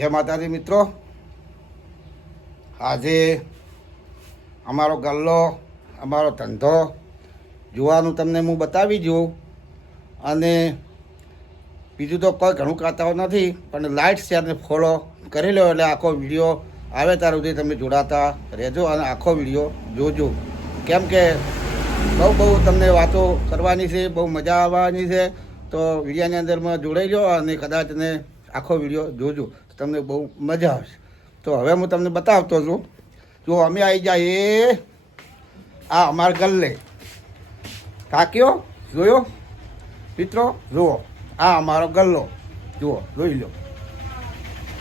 જય માતાજી મિત્રો, આજે અમારો ગલ્લો, અમારો ધંધો જોવાનું તમને હું બતાવી જોઉં. અને બીજું તો કોઈ ઘણું કહેતા નથી, પણ લાઇક શેર ને ફોલો કરી લો એટલે આખો વિડીયો આવે ત્યાર સુધી તમે જોડાતા રહેજો અને આખો વિડીયો જોજો. કેમ કે બહુ તમને વાતો કરવાની છે, બહુ મજા આવવાની છે. તો વિડીયાની અંદરમાં જોડાઈ જાઓ અને કદાચ ને આખો વિડીયો જોજો, તમને બહુ મજા આવશે. તો હવે હું તમને બતાવતો છું. જો અમે આવી જાય આ અમારા ગલ્લે ટાંક્યો જોયો મિત્રો, જુઓ આ અમારો ગલ્લો જુઓ, જોઈ લો,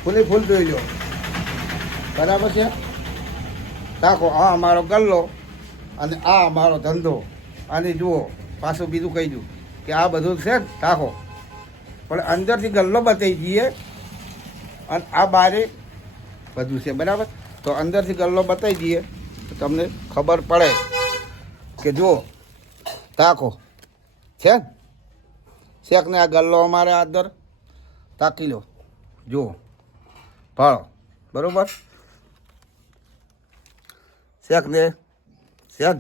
ફૂલે ફૂલ જોઈ લો, બરાબર છે. ટાંકો આ અમારો ગલ્લો અને આ અમારો ધંધો. અને જુઓ પાછું બીજું કહી દઉં કે આ બધું છે જ ટાંકો, પણ અંદરથી ગલ્લો બતાવી દઈએ અને આ બારે બધું છે, બરાબર. તો અંદરથી ગલ્લો બતાવી દઈએ તો તમને ખબર પડે કે જુઓ ટાંકો છે શેક ને આ ગલ્લો અમારે અંદર તાકી લો, જુઓ ભાળો, બરાબર. શેક ને શેક.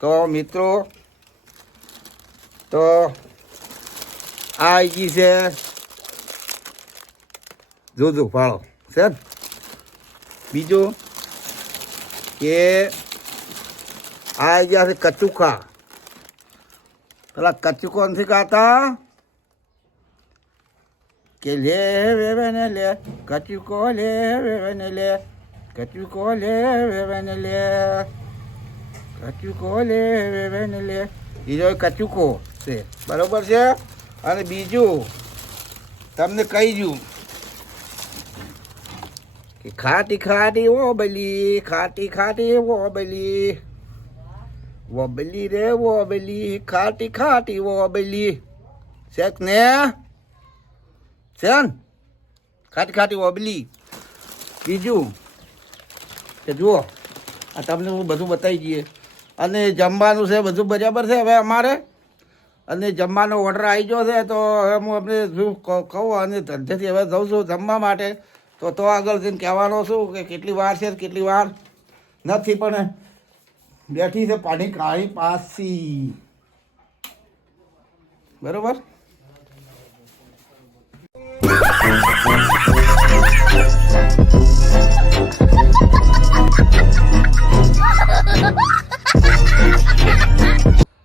તો મિત્રો તો આ આવી ગઈ છે, જોજો ભાળો છે. બીજું કે આ આવી ગયા છે કચુકા. પેલા કચુકો નથી ખાતા કે લે વેવે ને લે કચુકો, લે વેવે ને લે કચુકો, લે વેવે ને લે કચુકો, લે વેવે ને લે. બીજો કચુકો છે, બરાબર છે. અને બીજું તમને કહી દઉં કે ખાટી ખાટી ઓબલી, ખાટી ખાટી ઓબલી, વોબલી રે વોબલી, ખાટી ખાટી વોબલી. શેક ને શેન ખાટી ખાટી વોબલી. બીજું કે જુઓ આ તમને હું બધું બતાવી દઈએ. અને જમવાનું છે બધું બરાબર છે હવે અમારે. અને જમવાનો ઓર્ડર આવી ગયો છે, તો હવે હું અમને શું કહું અને ધંધેથી હવે જઉં છું જમવા માટે. તો આગળ જઈને કહેવાનો છું કે કેટલી વાર છે કેટલી વાર નથી, પણ બેઠી છે પાણી કાળી પાસી, બરોબર.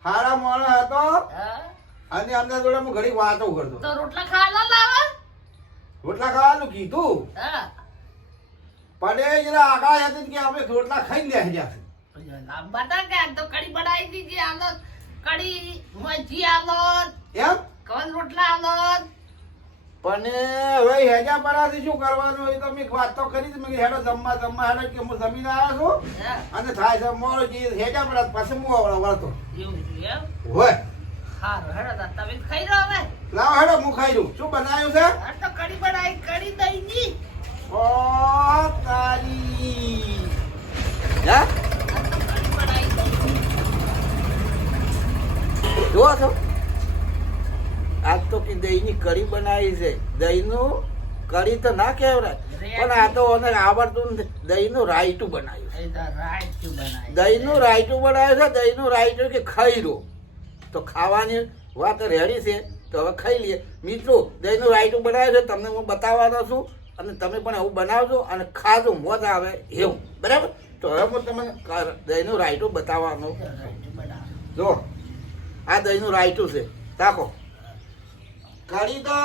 હારા મોણો હતો અને અમને જોડે હું ઘણી વાતો કરતો. તો રોટલા ખાવા લાવે, રોટલા ખાવાનું કીધું પણ એ જરા આગાળ હતી કે આપણે રોટલા ખાઈને બેસી જશે. બતા કે તો કડી બનાવી દીધી, આલો કડી મજી આલો એમ કવન રોટલા આલો. પણ હવે હેજા પરાથી શું કરવાનું એ તો મેં વાત તો કરી હતી. મેં હેડો જમવા હેડો કે હું જમીને આવ્યો છું અને થાય છે મોરો હેજા પરા પછી હું વળતો હોય. હારું હેડો તમે ખાઈ રહ્યો હવે. લાવો હેડો હું ખાઈ લઉં. શું બનાવ્યું છે? આ તો કડી બનાવી, કડી દઈ દી. ઓ તારી હે કડી બનાવી દઈ. જુઓ છો આજ તો કે દહીંની કઢી બનાવી છે. દહીંનું કઢી તો ના કહેવાય, પણ આ તો મને આવડતું નથી. દહીંનું રાયતું બનાવ્યું છે. એ તો રાઈટ બનાવી. દહીંનું રાયતું બનાવ્યું છે. દહીંનું રાયતું કે ખાઈ લો તો ખાવાની વાત રેડી છે. તો હવે ખાઈ લઈએ મિત્રો. દહીંનું રાયતું બનાવ્યું છે, તમને હું બતાવવાનો છું અને તમે પણ એવું બનાવજો અને ખાજો, મોજ આવે એવું, બરાબર. તો હવે હું તમને દહીંનું રાયતું બતાવવાનો. જો આ દહીંનું રાયતું છે, તાકો. કઢી તો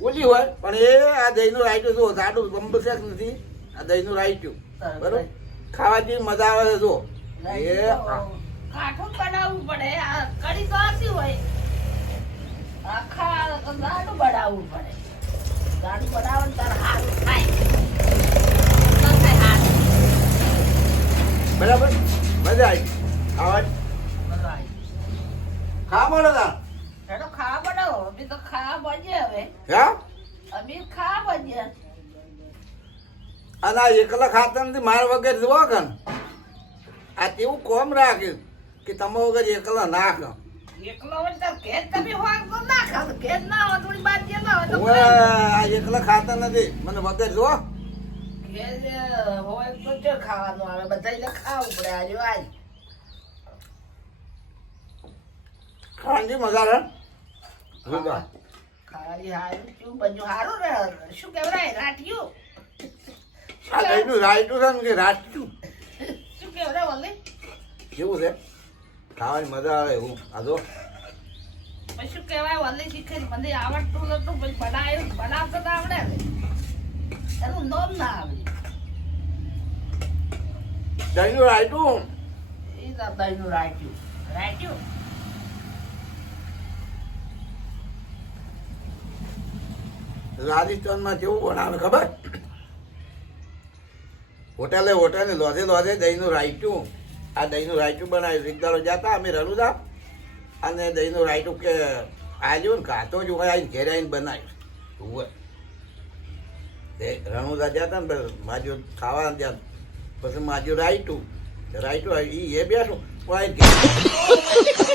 ઓલી હોય પણ એ આ દહીંનું રાયતું જો જાડું બંબ છે નથી. આ દહીંનું રાયતું બરોબર ખાવાની મજા આવે છે. જો એ કાઠું બનાવવું પડે. આ કડી તો આસી હોય, આખા ગાડું બનાવવું પડે. ગાડું બનાવો તાર હાથ થાય. બરાબર મજા આવી ખાવાની. ખા મળે તા એનો ખાવા બનાવો. અમે તો ખાવા બનીએ હવે. હે અમે ખાવા બનીએ. અને આ એકલા ખાતા નથી માર વગર જુઓ કન. આ તેવું કોમ રાખ્યું કે તમે વગર એકલા ના ખા. એકલો હોય તો ઘેર તમે હોય તો ના ખાવ. ઘેર ના હોય થોડી બાર ગયેલા હોય તો ઓવે, આ એકલા ખાતા નથી મને વગર જો ઘેર હોય તો જો ખાવાનું આવે બધાને ખાવું પડે આજે આજ ખાવાની મજા આવે જોરદાર. ખાવાની હારું શું બન્યું હારું ને શું કહેવાય રાઠિયું આ દહીંનું રાયતું છે ને કે રાચતું શું કહેવાય વલ્લી કેવું છે ખાવાની મજા આવે એવું આ જો પછી શું કહેવાય વલ્લી શીખે મને આવડતું નતું પછી બનાવતો તો આવડે ને એનું નામ ના આવડે દહીંનું રાયતું એ દહીંનું રાઠિયું રાઠિયું રાજસ્થાનમાં કેવું બનાવે ખબર હોટેલે લોધે લોધે દહીંનું રાયતું આ દહીંનું રાયતું બનાવ્યું એક દાડો જતા અમે રણુદા અને દહીંનું રાયતું કે આજુ ને ખાતો જ હોય આવીને ઘેર આવીને બનાવ્યું હોય રણુદા જતા ને માજુ ખાવા જ્યાં પછી માજુ રાયતું એ બેઠું પણ